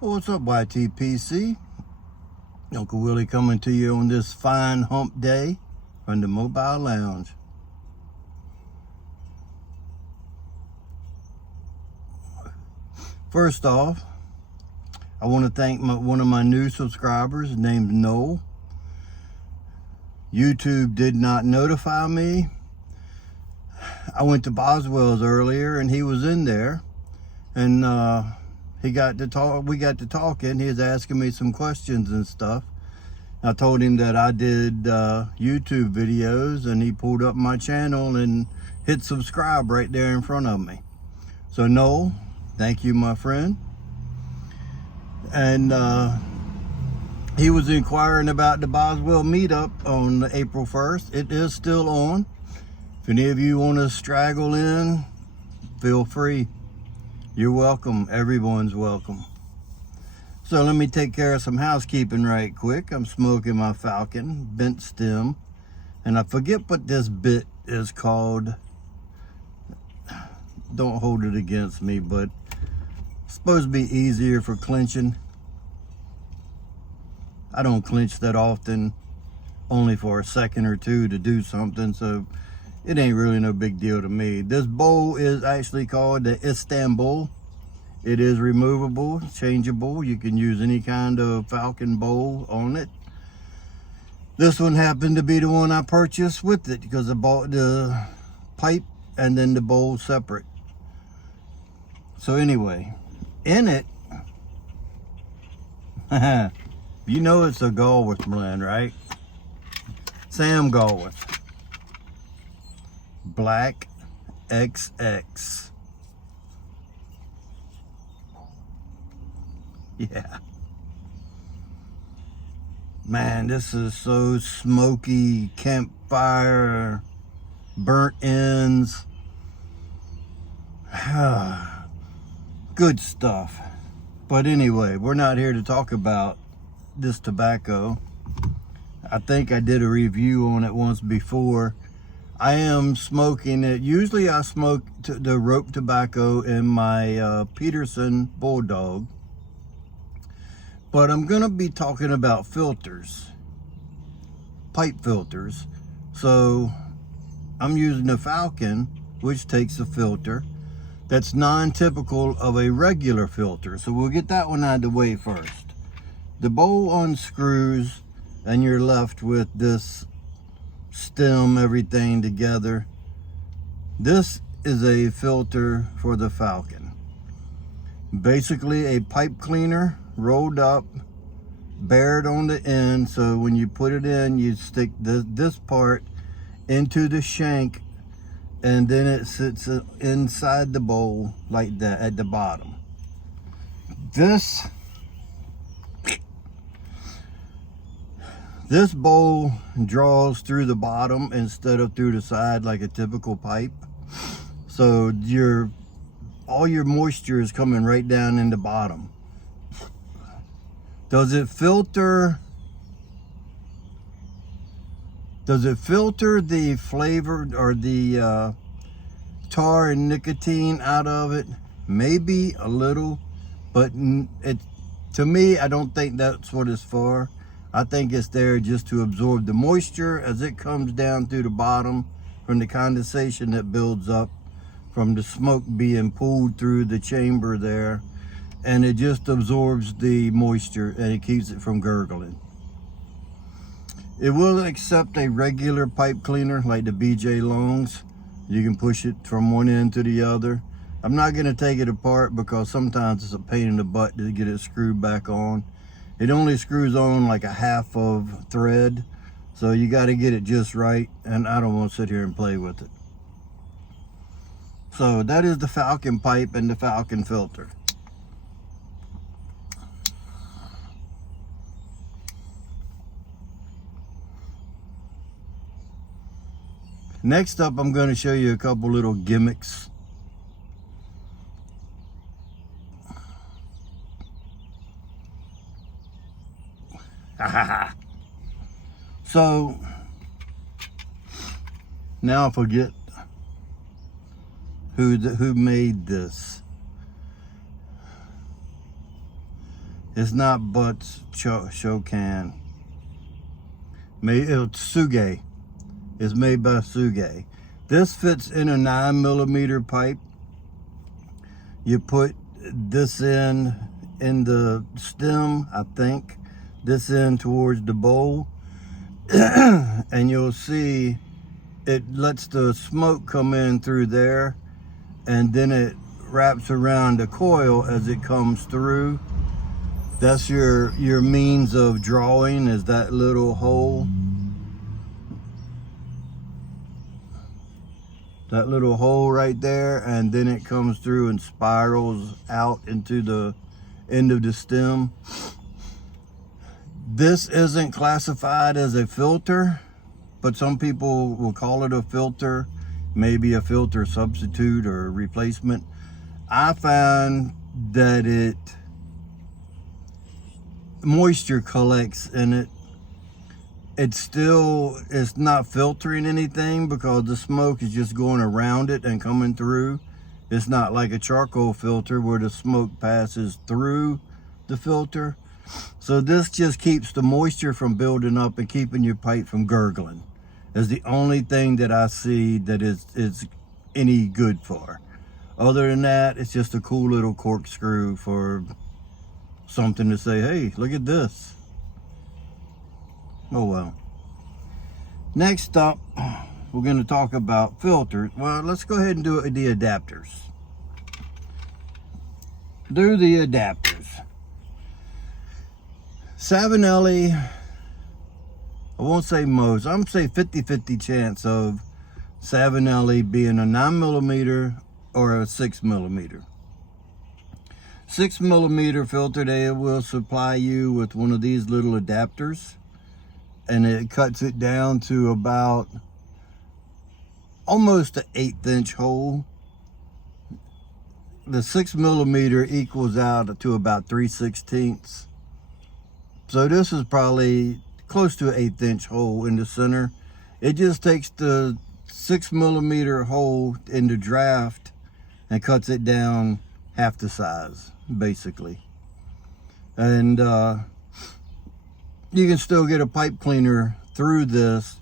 Well, what's up, YTPC? Uncle Willie coming to you on this fine hump day from the Mobile Lounge. First off, I want to thank one of my new subscribers named Noel. YouTube did not notify me. I went to Boswell's earlier and he was in there, and we got to talking. He was asking me some questions and stuff. I told him that I did YouTube videos, and he pulled up my channel and hit subscribe right there in front of me. So Noel, thank you, my friend. And he was inquiring about the Boswell meetup on April 1st. It is still on. If any of you want to straggle in, feel free. You're welcome. Everyone's welcome. So let me take care of some housekeeping right quick. I'm smoking my Falcon bent stem, and I forget what this bit is called. Don't hold it against me, but it's supposed to be easier for clenching. I don't clench that often, only for a second or two to do something, so it ain't really no big deal to me. This bowl is actually called the Istanbul. It is removable, changeable. You can use any kind of Falcon bowl on it. This one happened to be the one I purchased with it because I bought the pipe and then the bowl separate. So anyway, in it, you know it's a Galworth blend, right? Sam Galworth. Black XX. Yeah. Man, this is so smoky, campfire, burnt ends. Good stuff. But anyway, we're not here to talk about this tobacco. I think I did a review on it once before. I am smoking it. Usually I smoke the rope tobacco in my Peterson Bulldog. But I'm going to be talking about filters, pipe filters. So I'm using the Falcon, which takes a filter that's non-typical of a regular filter. So we'll get that one out of the way first. The bowl unscrews and you're left with this stem, everything together. This is a filter for the Falcon. Basically a pipe cleaner rolled up, bared on the end, so when you put it in, you stick this part into the shank, and then it sits inside the bowl like that at the bottom. This bowl draws through the bottom instead of through the side like a typical pipe, so all your moisture is coming right down in the bottom. Does it filter the flavor or the tar and nicotine out of it? Maybe a little, but to me, I don't think that's what it's for. I think it's there just to absorb the moisture as it comes down through the bottom from the condensation that builds up from the smoke being pulled through the chamber there. And it just absorbs the moisture and it keeps it from gurgling. It will accept a regular pipe cleaner like the BJ Longs. You can push it from one end to the other. I'm not going to take it apart because sometimes it's a pain in the butt to get it screwed back on. It only screws on like a half of thread, so you got to get it just right, and I don't want to sit here and play with it. So that is the Falcon pipe and the Falcon filter. Next up, I'm going to show you a couple little gimmicks. So now I forget who made this. It's not Butts Shokan. It's Suge. It's made by Suge. This fits in a 9mm pipe. You put this in the stem, I think. This in towards the bowl. And you'll see it lets the smoke come in through there. And then it wraps around the coil as it comes through. That's your means of drawing, is that little hole. That little hole right there, and then it comes through and spirals out into the end of the stem. This isn't classified as a filter, but some people will call it a filter, maybe a filter substitute or replacement. I find that moisture collects in it. It's not filtering anything because the smoke is just going around it and coming through. It's not like a charcoal filter where the smoke passes through the filter. So this just keeps the moisture from building up and keeping your pipe from gurgling. Is the only thing that I see that is any good for. Other than that, it's just a cool little corkscrew for something to say, hey, look at this. Oh well. Next up, we're going to talk about filters. Well, let's go ahead and do the adapters. Do the adapters. Savinelli, I won't say most, I'm going to say 50-50 chance of Savinelli being a 9mm or a 6mm. 6mm filter, they will supply you with one of these little adapters, and it cuts it down to about almost an 1/8 inch hole. The 6mm equals out to about 3/16. So this is probably close to an 1/8 inch hole in the center. It just takes the 6mm hole in the draft and cuts it down half the size, basically. And you can still get a pipe cleaner through this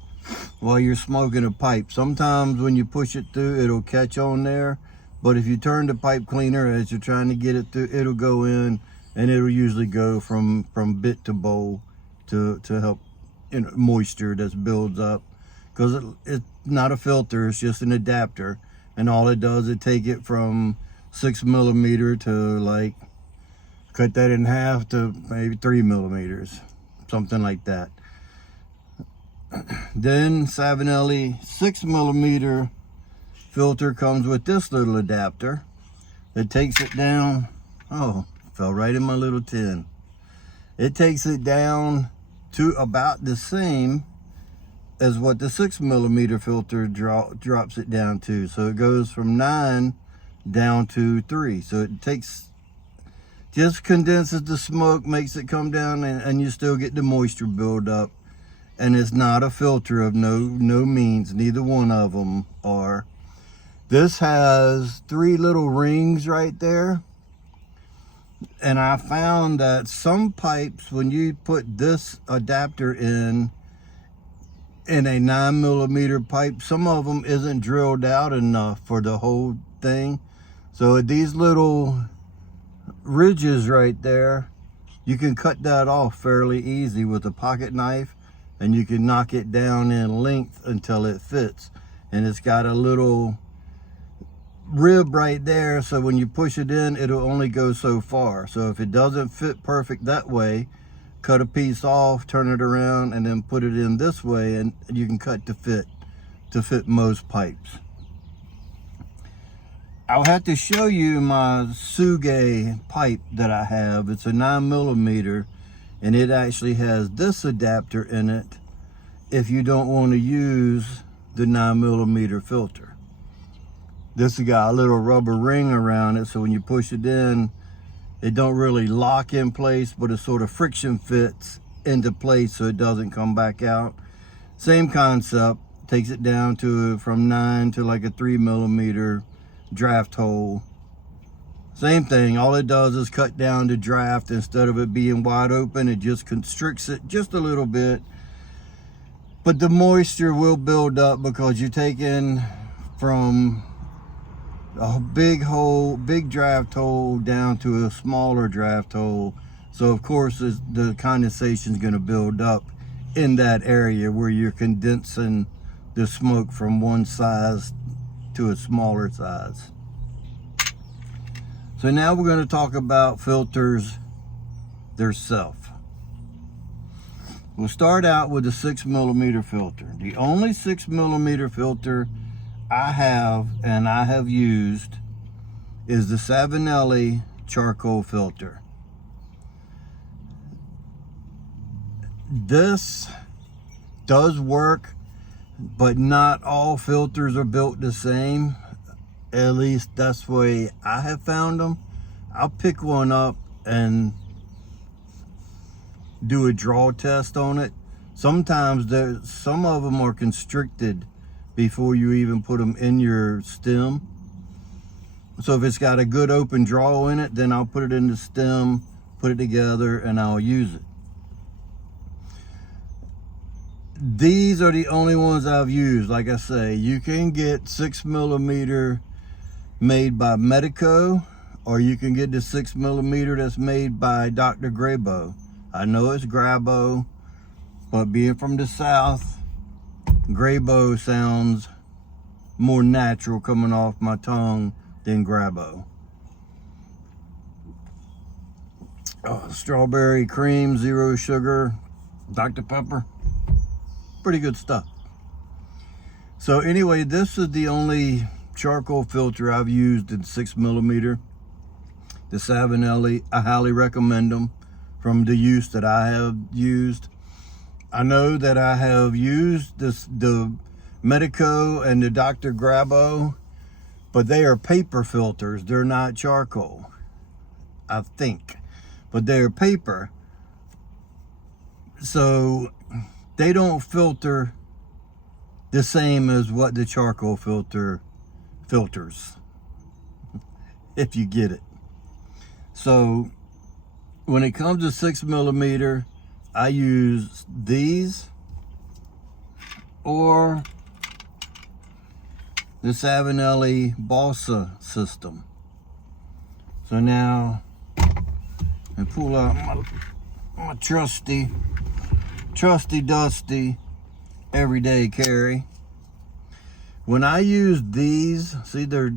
while you're smoking a pipe. Sometimes when you push it through, it'll catch on there. But if you turn the pipe cleaner as you're trying to get it through, it'll go in, and it'll usually go from bit to bowl to help, you know, moisture that builds up. Because it's not a filter, it's just an adapter. And all it does is take it from 6mm to, like, cut that in half to maybe 3mm. Something like that. Then Savinelli 6mm filter comes with this little adapter that takes it down. Oh, fell right in my little tin. It takes it down to about the same as what the 6mm filter drops it down to. So it goes from 9 down to 3. So it just condenses the smoke, makes it come down, and you still get the moisture build up. And it's not a filter of no means. Neither one of them are. This has 3 little rings right there. And I found that some pipes, when you put this adapter in a 9mm pipe, some of them isn't drilled out enough for the whole thing. So these little ridges right there, you can cut that off fairly easy with a pocket knife, and you can knock it down in length until it fits. And it's got a little rib right there, so when you push it in, it'll only go so far. So if it doesn't fit perfect that way, cut a piece off, turn it around, and then put it in this way, and you can cut to fit most pipes. I'll have to show you my Suge pipe that I have. It's a 9mm, and it actually has this adapter in it if you don't want to use the 9mm filter. This has got a little rubber ring around it, so when you push it in, it don't really lock in place, but it sort of friction fits into place so it doesn't come back out. Same concept, takes it down to from 9 to like a 3mm draft hole. Same thing, all it does is cut down the draft. Instead of it being wide open, it just constricts it just a little bit. But the moisture will build up because you're taking from a big hole, big draft hole down to a smaller draft hole. So of course the condensation is going to build up in that area where you're condensing the smoke from one size to a smaller size. So now we're going to talk about filters themselves. We'll start out with the 6mm filter. The only 6mm filter I have used is the Savinelli charcoal filter. This does work, but not all filters are built the same. At least that's the way I have found them. I'll pick one up and do a draw test on it. Sometimes some of them are constricted before you even put them in your stem. So if it's got a good open draw in it, then I'll put it in the stem, put it together, and I'll use it. These are the only ones I've used. Like I say, you can get 6mm made by Medico, or you can get the 6mm that's made by Dr. Grabo. I know it's Grabo, but being from the South, Grabo sounds more natural coming off my tongue than Grabo. Strawberry cream, zero sugar, Dr. Pepper. Pretty good stuff. So anyway, this is the only charcoal filter I've used in 6mm. The Savinelli, I highly recommend them from the use that I have used. I know that I have used the Medico and the Dr. Grabo, but they are paper filters. They're not charcoal, I think, but they're paper. So they don't filter the same as what the charcoal filter filters, if you get it. So when it comes to 6mm, I use these or the Savinelli balsa system. So now I pull out my trusty dusty everyday carry. When I use these, see they're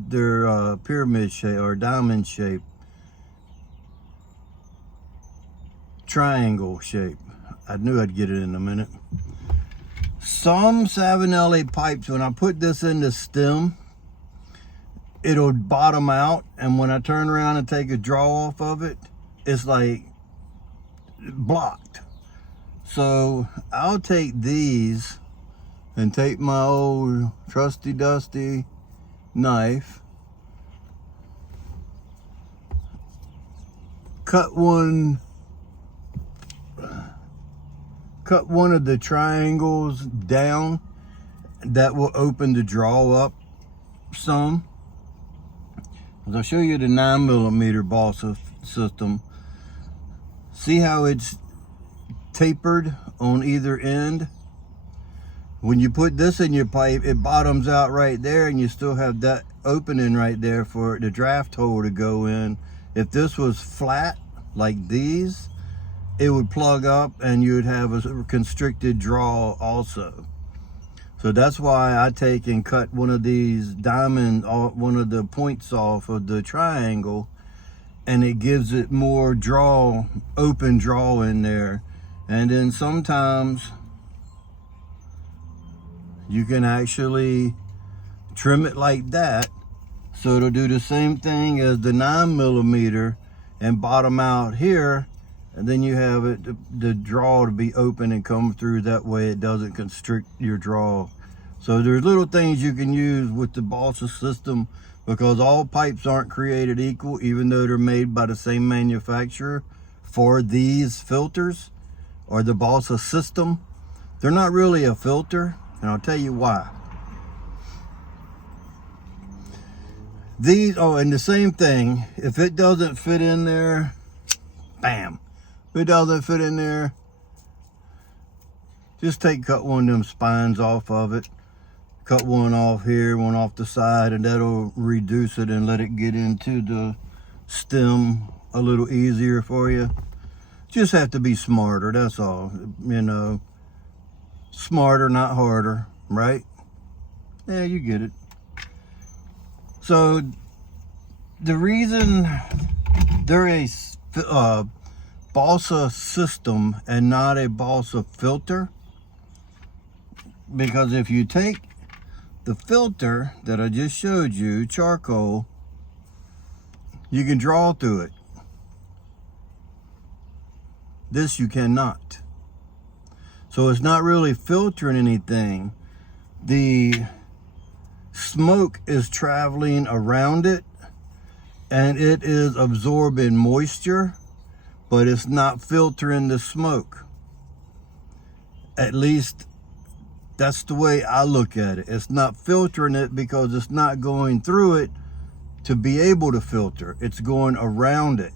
pyramid shape or diamond shape, triangle shape. I knew I'd get it in a minute. Some Savinelli pipes, when I put this in the stem, it'll bottom out, and when I turn around and take a draw off of it, it's like blocked. So I'll take these and take my old trusty dusty knife, cut one of the triangles down. That will open the draw up some. I'll show you the 9mm balsa system. See how it's tapered on either end? When you put this in your pipe, it bottoms out right there, and you still have that opening right there for the draft hole to go in. If this was flat like these, it would plug up and you would have a constricted draw also. So that's why I take and cut one of these one of the points off of the triangle, and it gives it more draw, open draw in there. And then sometimes you can actually trim it like that, so it'll do the same thing as the 9mm and bottom out here, and then you have it, the draw to be open and come through. That way it doesn't constrict your draw. So there's little things you can use with the balsa system, because all pipes aren't created equal, even though they're made by the same manufacturer for these filters or the balsa system. They're not really a filter, and I'll tell you why. These, oh, and the same thing, if it doesn't fit in there, bam. If it doesn't fit in there, just cut one of them spines off of it. Cut one off here, one off the side, and that'll reduce it and let it get into the stem a little easier for you. Just have to be smarter, that's all. You know, smarter, not harder, right? Yeah, you get it. So the reason they're a balsa system and not a balsa filter, because if you take the filter that I just showed you, charcoal, you can draw through it. This you cannot. So it's not really filtering anything. The smoke is traveling around it and it is absorbing moisture, but it's not filtering the smoke. At least that's the way I look at it. It's not filtering it because it's not going through it to be able to filter. It's going around it.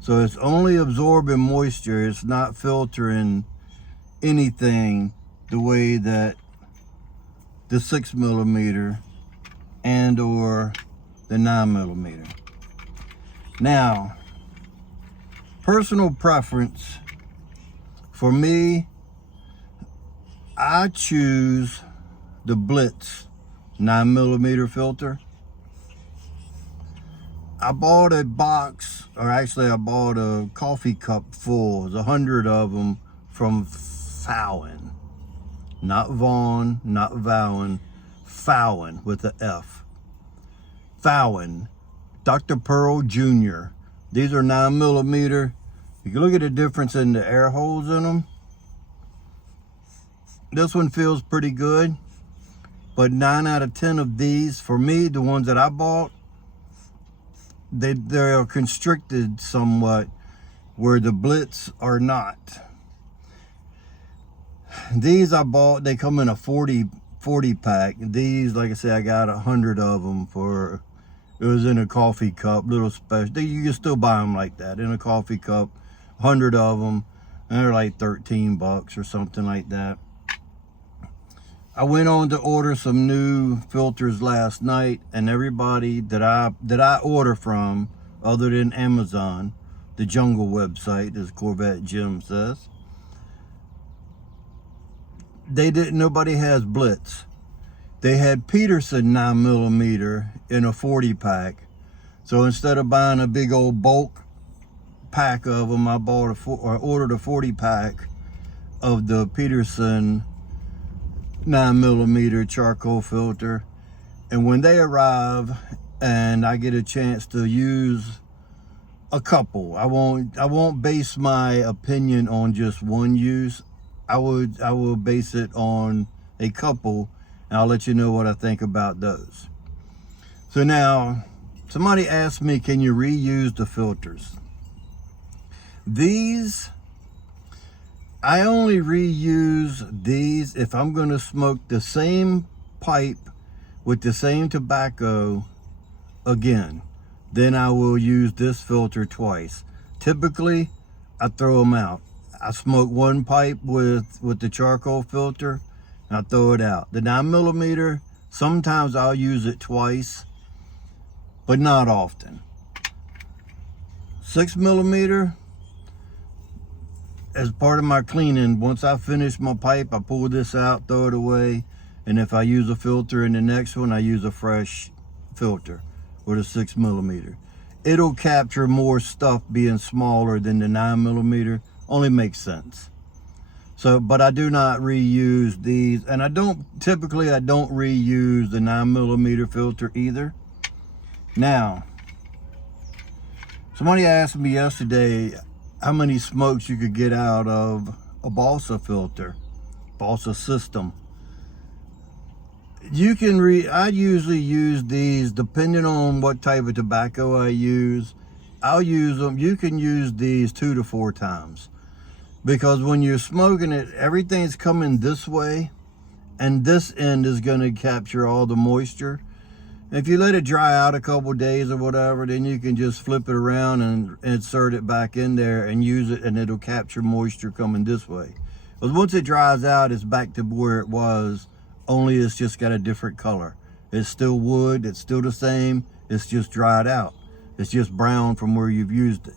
So it's only absorbing moisture. It's not filtering anything the way that the 6mm and or the 9mm. Now, personal preference, for me, I choose the Blitz 9mm filter. I bought a box, or actually I bought a coffee cup full. There's 100 of them from Falcon. Not Vaughn, not Vowen. Falcon with an F. Falcon. Dr. Pearl Jr. These are 9mm. You can look at the difference in the air holes in them. This one feels pretty good, but 9 out of 10 of these, for me, the ones that I bought, they are constricted somewhat, where the Blitz are not. These I bought, they come in a 40 pack. These, like I said, I got 100 of them for, it was in a coffee cup, little special. You can still buy them like that, in a coffee cup, 100 of them, and they're like 13 bucks or something like that. I went on to order some new filters last night, and everybody that I order from, other than Amazon, the Jungle website, as Corvette Jim says, nobody has Blitz. They had Peterson 9mm in a 40 pack. So instead of buying a big old bulk pack of them, I ordered a 40 pack of the Peterson 9mm charcoal filter. And when they arrive and I get a chance to use a couple, I won't base my opinion on just one use. I will base it on a couple, and I'll let you know what I think about those. So now, somebody asked me, can you reuse the filters? These, I only reuse these if I'm going to smoke the same pipe with the same tobacco again. Then I will use this filter twice. Typically, I throw them out. I smoke one pipe with the charcoal filter, and I throw it out. The 9mm, sometimes I'll use it twice, but not often. 6mm, as part of my cleaning, once I finish my pipe, I pull this out, throw it away, and if I use a filter in the next one, I use a fresh filter with a 6mm. It'll capture more stuff being smaller than the 9mm. Only makes sense. So, but I do not reuse these, and I don't reuse the 9mm filter either. Now, somebody asked me yesterday how many smokes you could get out of a balsa filter, balsa system. I usually use these depending on what type of tobacco I use. I'll use them. You can use these 2 to 4 times. Because when you're smoking it, everything's coming this way, and this end is going to capture all the moisture. If you let it dry out a couple days or whatever, then you can just flip it around and insert it back in there and use it, and it'll capture moisture coming this way. But once it dries out, it's back to where it was, only it's just got a different color. It's still wood, it's still the same, it's just dried out. It's just brown from where you've used it.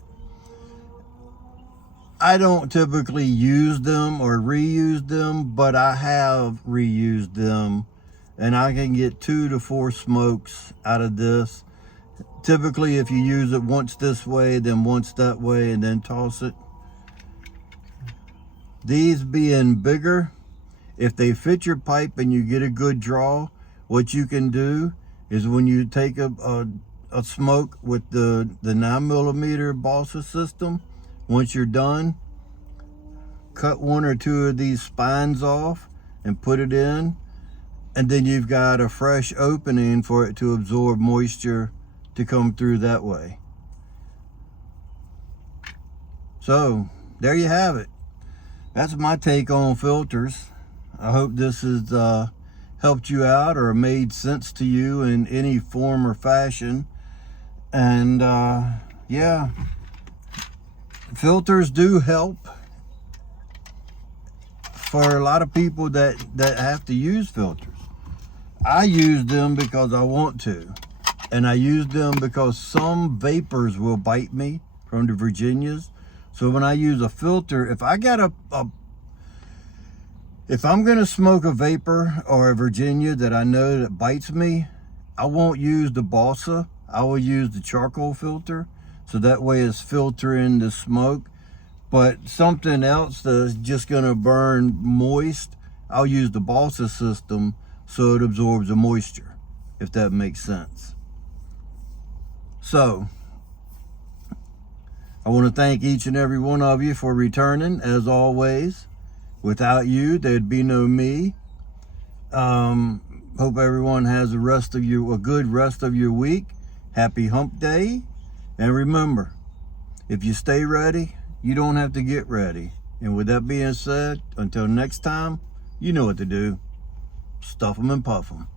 I don't typically use them or reuse them, but I have reused them, and I can get 2 to 4 smokes out of this. Typically, if you use it once this way, then once that way, and then toss it. These being bigger, if they fit your pipe and you get a good draw, what you can do is when you take a smoke with the 9mm balsa system, once you're done, cut 1 or 2 of these spines off and put it in, and then you've got a fresh opening for it to absorb moisture to come through that way. So there you have it. That's my take on filters. I hope this has helped you out or made sense to you in any form or fashion. And yeah, filters do help for a lot of people that have to use filters. I use them because I want to, and I use them because some vapors will bite me from the Virginias. So when I use a filter, if I got if I'm gonna smoke a vapor or a Virginia that I know that bites me, I won't use the balsa. I will use the charcoal filter, so that way it's filtering the smoke. But something else that's just gonna burn moist, I'll use the balsa system so it absorbs the moisture, if that makes sense. So I want to thank each and every one of you for returning, as always. Without you, there'd be no me. Hope everyone has a good rest of your week. Happy hump day. And remember, if you stay ready, you don't have to get ready. And with that being said, until next time, you know what to do. Stuff them and puff them.